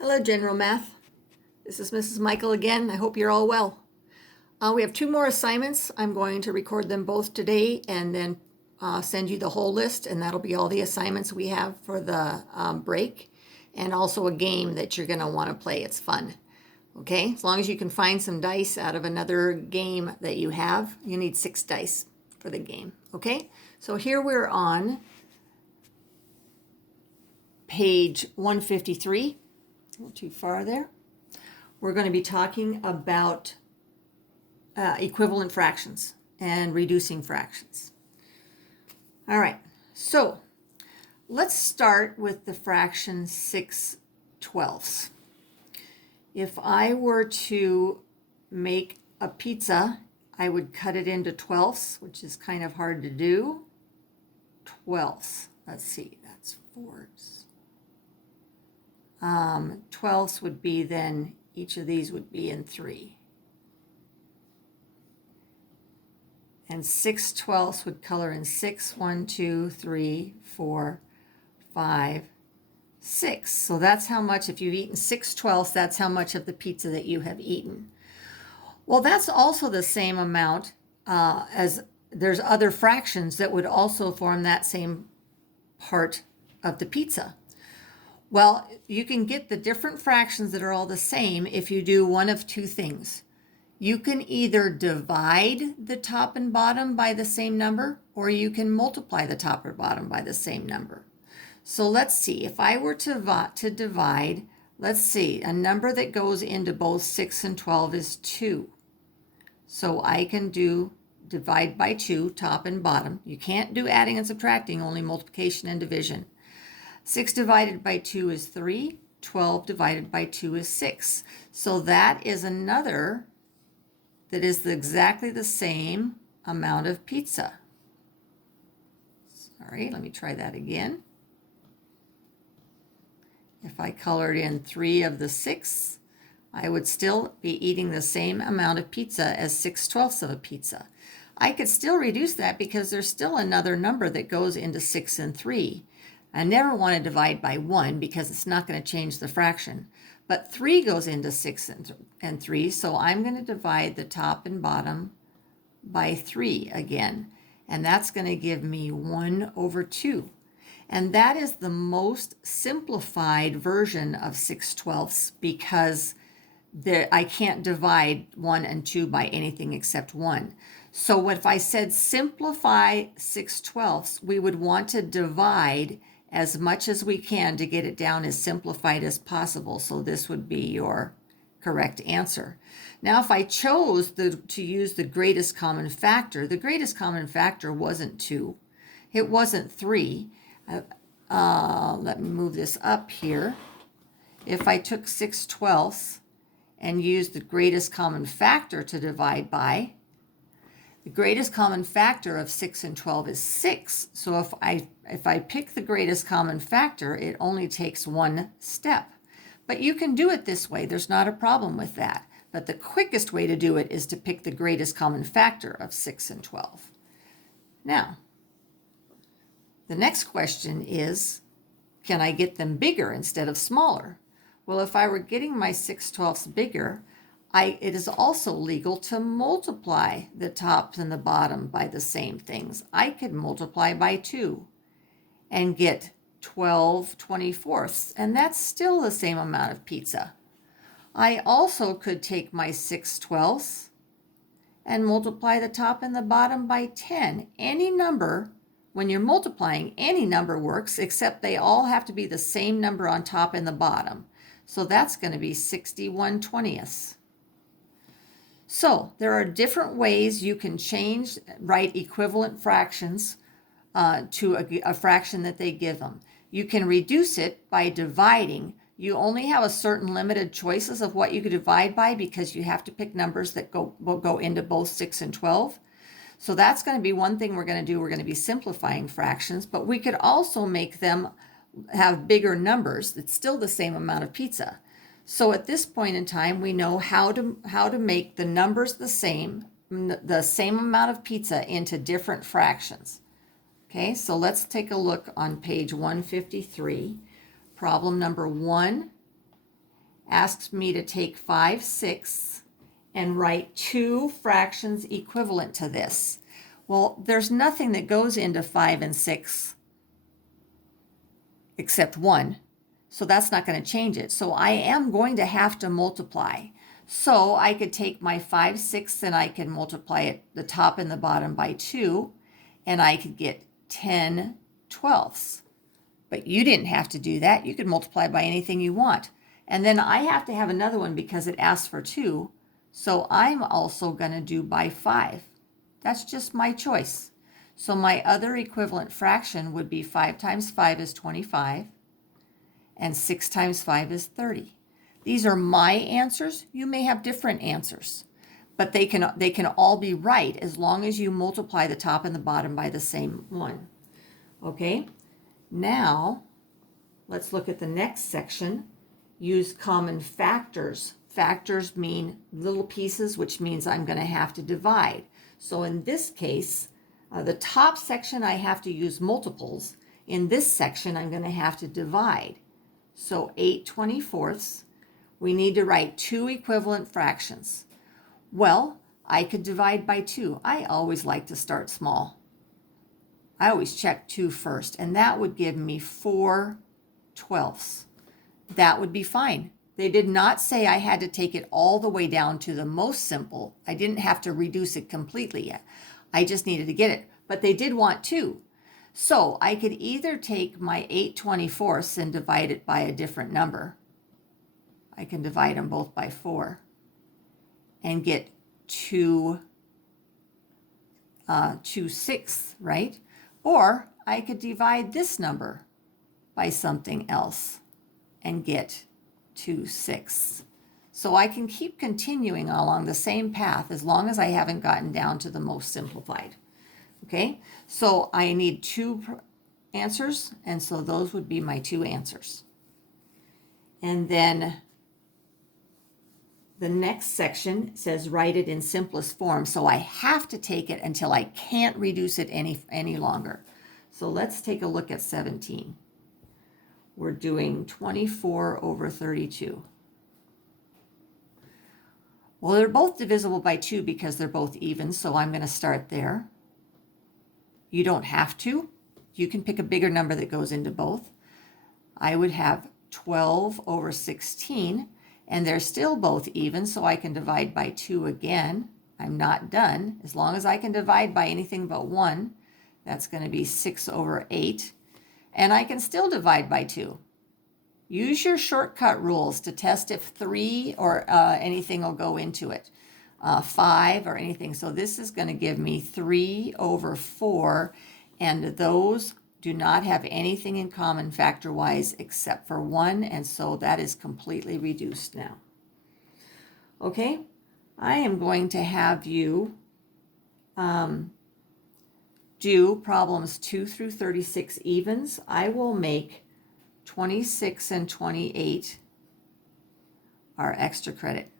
Hello, General Math. This is Mrs. Michael again. I hope you're all well. We have two more assignments. I'm going to record them both today and then send you the whole list, and that'll be all the assignments we have for the break, and also a game that you're going to want to play. It's fun. Okay, as long as you can find some dice out of another game that you have, you need 6 dice for the game. Okay, so here we're on page 153. A little too far there. We're going to be talking about equivalent fractions and reducing fractions. All right, so let's start with the fraction 6/12. If I were to make a pizza, I would cut it into 12ths, which is kind of hard to do. 12ths, let's see, that's 4s. 12ths would be then, each of these would be in 3. And 6/12ths would color in 6, 1, 2, 3, 4, 5, 6. So that's how much, if you've eaten 6/12ths, that's how much of the pizza that you have eaten. Well, that's also the same amount as there's other fractions that would also form that same part of the pizza. Well, you can get the different fractions that are all the same if you do one of two things. You can either divide the top and bottom by the same number, or you can multiply the top or bottom by the same number. So let's see, if I were to divide, let's see, a number that goes into both 6 and 12 is 2. So I can do divide by 2, top and bottom. You can't do adding and subtracting, only multiplication and division. 6 divided by 2 is 3. 12 divided by 2 is 6. So that is another that is exactly the same amount of pizza. Sorry, let me try that again. If I colored in 3 of the 6, I would still be eating the same amount of pizza as 6/12ths of a pizza. I could still reduce that because there's still another number that goes into 6 and 3. I never want to divide by 1 because it's not going to change the fraction. But 3 goes into 6 and 3, so I'm going to divide the top and bottom by 3 again. And that's going to give me 1/2. And that is the most simplified version of 6/12ths because I can't divide 1 and 2 by anything except 1. So if I said simplify 6/12ths, we would want to divide as much as we can to get it down as simplified as possible. So this would be your correct answer. Now, if I chose to use the greatest common factor, the greatest common factor wasn't 2. It wasn't 3. Let me move this up here. If I took 6/12ths and used the greatest common factor to divide by, the greatest common factor of 6 and 12 is 6. So if I pick the greatest common factor, it only takes 1 step. But you can do it this way. There's not a problem with that. But the quickest way to do it is to pick the greatest common factor of 6 and 12. Now, the next question is, can I get them bigger instead of smaller? Well, if I were getting my 6/12ths bigger, it is also legal to multiply the top and the bottom by the same things. I could multiply by 2 and get 12/24ths, and that's still the same amount of pizza. I also could take my 6/12ths and multiply the top and the bottom by 10. Any number, when you're multiplying, any number works, except they all have to be the same number on top and the bottom. So that's going to be 61/20ths. So there are different ways you can write equivalent fractions to a fraction that they give them. You can reduce it by dividing. You only have a certain limited choices of what you could divide by because you have to pick numbers that will go into both 6 and 12. So that's going to be one thing we're going to do. We're going to be simplifying fractions, but we could also make them have bigger numbers. It's still the same amount of pizza. So at this point in time, we know how to make the numbers the same amount of pizza into different fractions. Okay, so let's take a look on page 153. Problem number 1 asks me to take 5/6 and write 2 fractions equivalent to this. Well, there's nothing that goes into 5 and 6 except 1. So that's not going to change it. So I am going to have to multiply. So I could take my 5/6 and I can multiply it, the top and the bottom, by 2, and I could get 10/12. But you didn't have to do that. You could multiply by anything you want. And then I have to have another one because it asks for 2. So I'm also going to do by 5. That's just my choice. So my other equivalent fraction would be 5 times 5 is 25, and 6 times 5 is 30. These are my answers. You may have different answers, but they can all be right as long as you multiply the top and the bottom by the same one. Okay, now let's look at the next section. Use common factors. Factors mean little pieces, which means I'm going to have to divide. So in this case, the top section I have to use multiples. In this section, I'm going to have to divide. So 8/24, we need to write 2 equivalent fractions. Well, I could divide by 2. I always like to start small. I always check 2 first, and that would give me 4/12. That would be fine. They did not say I had to take it all the way down to the most simple. I didn't have to reduce it completely yet. I just needed to get it, but they did want 2. So I could either take my 8/24 and divide it by a different number. I can divide them both by 4 and get 2/6, right? Or I could divide this number by something else and get 2/6. So I can keep continuing along the same path as long as I haven't gotten down to the most simplified. Okay, so I need 2 answers, and so those would be my 2 answers. And then the next section says write it in simplest form, so I have to take it until I can't reduce it any longer. So let's take a look at 17. We're doing 24/32. Well, they're both divisible by 2 because they're both even, so I'm going to start there. You don't have to. You can pick a bigger number that goes into both. I would have 12/16, and they're still both even, so I can divide by 2 again. I'm not done. As long as I can divide by anything but 1, that's going to be 6/8, and I can still divide by 2. Use your shortcut rules to test if 3 or anything will go into it, 5 or anything. So this is going to give me 3/4, and those do not have anything in common factor-wise except for 1, and so that is completely reduced now. Okay, I am going to have you do problems 2 through 36 evens. I will make 26 and 28 are extra credit.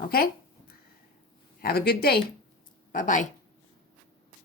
Okay? Have a good day. Bye-bye.